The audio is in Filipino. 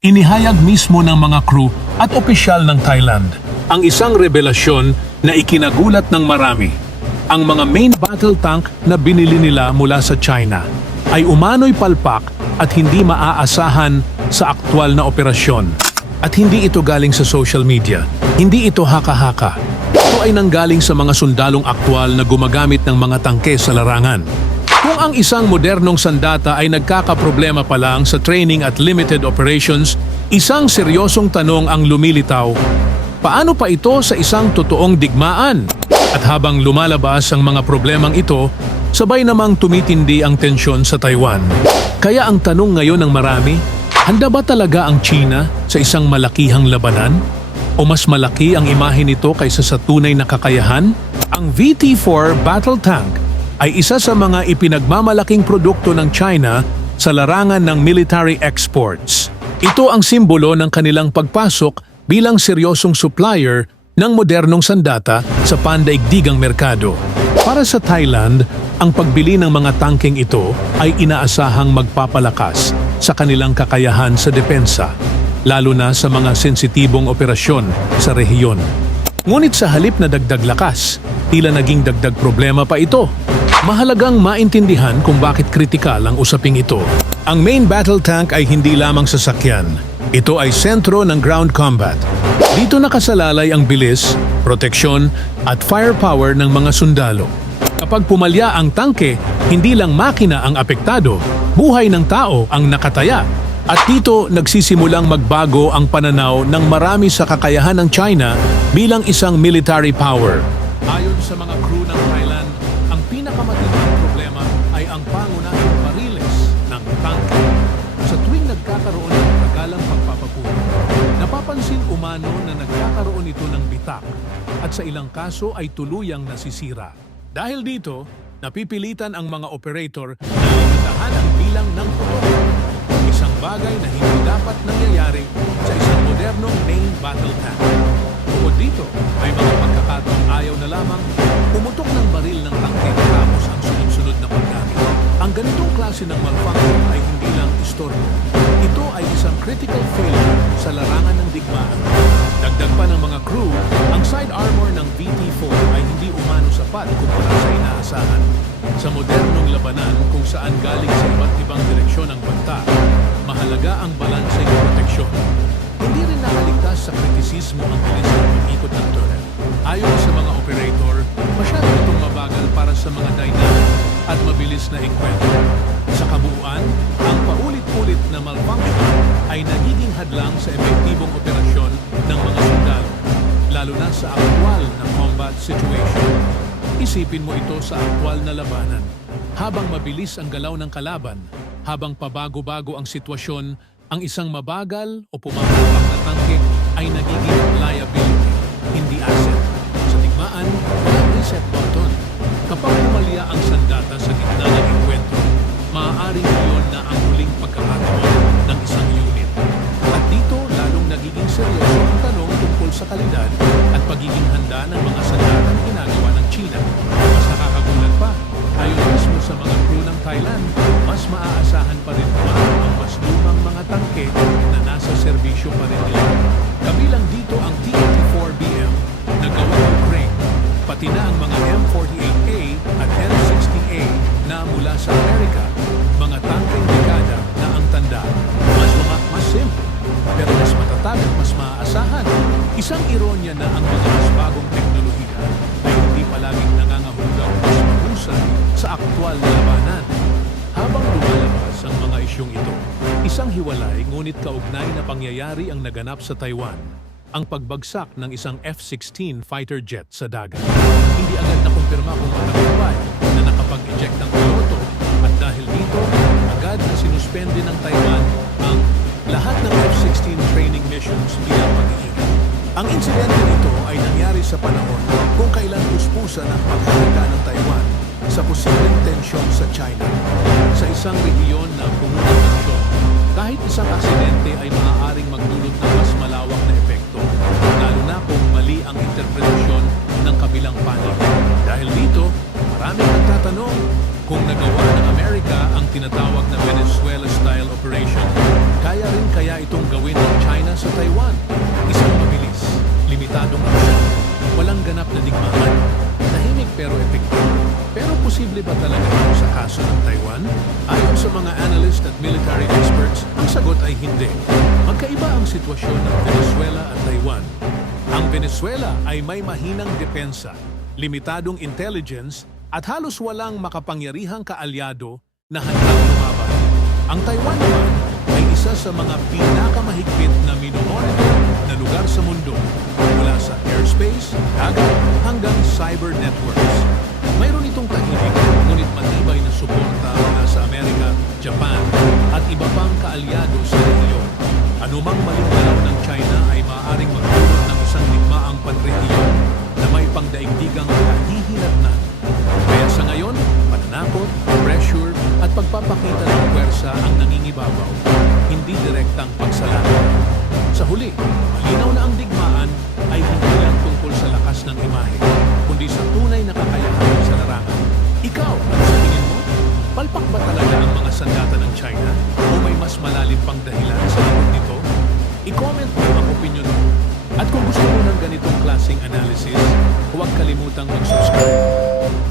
Inihayag mismo ng mga crew at opisyal ng Thailand ang isang revelasyon na ikinagulat ng marami. Ang mga main battle tank na binili nila mula sa China ay umano'y palpak at hindi maaasahan sa aktwal na operasyon. At hindi ito galing sa social media. Hindi ito haka-haka. Ito ay nanggaling sa mga sundalong aktwal na gumagamit ng mga tangke sa larangan. Kung ang isang modernong sandata ay nagkakaproblema pa lang sa training at limited operations, isang seryosong tanong ang lumilitaw. Paano pa ito sa isang totoong digmaan? At habang lumalabas ang mga problemang ito, sabay namang tumitindi ang tensyon sa Taiwan. Kaya ang tanong ngayon ng marami, handa ba talaga ang China sa isang malakihang labanan? O mas malaki ang imahe nito kaysa sa tunay na kakayahan? Ang VT-4 battle tank ay isa sa mga ipinagmamalaking produkto ng China sa larangan ng military exports. Ito ang simbolo ng kanilang pagpasok bilang seryosong supplier ng modernong sandata sa pandaigdigang merkado. Para sa Thailand, ang pagbili ng mga tangkeng ito ay inaasahang magpapalakas sa kanilang kakayahan sa depensa, lalo na sa mga sensitibong operasyon sa rehiyon. Ngunit sa halip na dagdag lakas, tila naging dagdag problema pa ito. Mahalagang maintindihan kung bakit kritikal ang usaping ito. Ang main battle tank ay hindi lamang sasakyan. Ito ay sentro ng ground combat. Dito nakasalalay ang bilis, proteksyon at firepower ng mga sundalo. Kapag pumalya ang tangke, hindi lang makina ang apektado, buhay ng tao ang nakataya. At dito nagsisimulang magbago ang pananaw ng marami sa kakayahan ng China bilang isang military power. Ayon sa mga crew ng Thailand, ang pinakamatinding problema ay ang pangunahing bariles ng tangke. Sa tuwing nagkakaroon ng tagalang pagpapapuno, napapansin umano na nagkakaroon ito ng bitak at sa ilang kaso ay tuluyang nasisira. Dahil dito, napipilitan ang mga operator na limitahan ang bilang ng putok. Isang bagay na hindi dapat nangyayari sa isang modernong main battle tank. Bukod dito, may mga pagkakataong ayaw na lamang pumutok ng baril ng tangke tapos ang sunod-sunod na paggamit. Ang ganitong klase ng malfunction ay hindi lang istorbo. Ito ay isang critical failure sa larangan ng digmaan. Dagdag pa ng mga crew, ang side armor ng VT-4 ay hindi umano sapat kumpara sa inaasahan. Sa modernong labanan kung saan galing sa iba't ibang direksyon ang banta, mahalaga ang balanseng proteksyon. Hindi rin nakaligtas sa kritisismo ang bilis ng pag-ikot ng turret. Ayon sa mga operator, masyado itong mabagal para sa mga dynamic at mabilis na enkwentro. Sa kabuuan, ang paulit-ulit na malfunction ay nagiging hadlang sa epektibong operasyon ng mga sundalo, lalo na sa aktwal na combat situation. Isipin mo ito sa aktwal na labanan. Habang mabilis ang galaw ng kalaban, habang pabago-bago ang sitwasyon, ang isang mabagal o pumapalpak na tangke ay nagiging liability, hindi asset. Sa digmaan, walang reset button. Kapag pumalya ang sandata sa gitna ng enkwentro, maaaring iyon na ang huling pagkakataon ng isang unit. At dito, lalong nagiging seryoso ang tanong tungkol sa kalidad at pagiging handa ng mga sandatang ginagawa ng China. Mas nakakagulat pa, ayon mismo sa mga crew ng Thailand, mas maaasahan pa rin ang mas lumang mga tangke na nasa serbisyo pa rin nila. Kabilang dito ang T-84BM na gawa ng Ukraine, pati na ang mga M48A at M60A na mula sa Amerika, mga tangkeng dekada na ang tanda. Mas simple, pero mas matatag at mas maaasahan. Isang ironya na ang mga mas bagong teknolohiya ay hindi palaging nangangahulugang mas mahusay sa aktwal na labanan. Habang lumalabas ang mga isyong ito, isang hiwalay ngunit kaugnay na pangyayari ang naganap sa Taiwan, ang pagbagsak ng isang F-16 fighter jet sa dagat. Hindi agad nakumpirma kung matagumpay na nakapag-eject ng piloto at dahil dito, agad na sinuspende ng Taiwan ang lahat ng F-16 training missions bilang pag-iingat. Ang insidente nito ay nangyari sa panahon kung kailan puspusan ang paghahanda ng Taiwan sa posibleng tensyon sa China. Sa isang rehiyon na puno ng tensyon, kahit isang aksidente ay maaaring magdulot ng mas malawak na epekto, lalo na kung mali ang interpretasyon ng kabilang panig. Dahil dito, maraming nagtatanong kung nagawa ng Amerika ang tinatawag na Venezuela-style operation, kaya rin kaya itong gawin ng China sa Taiwan. Isang mabilis, limitadong aksyon, walang ganap na digmaan, tahimik pero epektibo. Pero posible ba talaga ito sa kaso ng Taiwan? Ayon sa mga analyst at military experts, ang sagot ay hindi. Magkaiba ang sitwasyon ng Venezuela at Taiwan. Ang Venezuela ay may mahinang depensa, limitadong intelligence at halos walang makapangyarihang kaalyado na handang lumaban. Ang Taiwan naman ay isa sa mga pinakamahigpit na minomonitor na lugar sa mundo, mula sa airspace, dagat hanggang cyber networks. Mayroon itong tahimik ngunit matibay na suporta mula sa Amerika, Japan at iba pang kaalyado sa rehiyon. Anumang maling galaw ng China ay maaaring magdulot ng isang digmaang panrehiyon na may pangdaigdigang kahihinatnan. Kaya sa ngayon, pananakot, pressure at pagpapakita ng puwersa ang nangingibabaw, hindi direktang pagsalamat. Sa huli, malinaw na ang digmaan ay hindi lang tungkol sa lakas ng imahe, kundi sa tunay na kakayahan sa larangan. Ikaw, ano sa tingin mo? Palpak ba talaga ang mga sandata ng China o may mas malalim pang dahilan sa likod nito? I-comment mo ang opinion mo. At kung gusto mo ng ganitong klaseng analysis, huwag kalimutang mag-subscribe.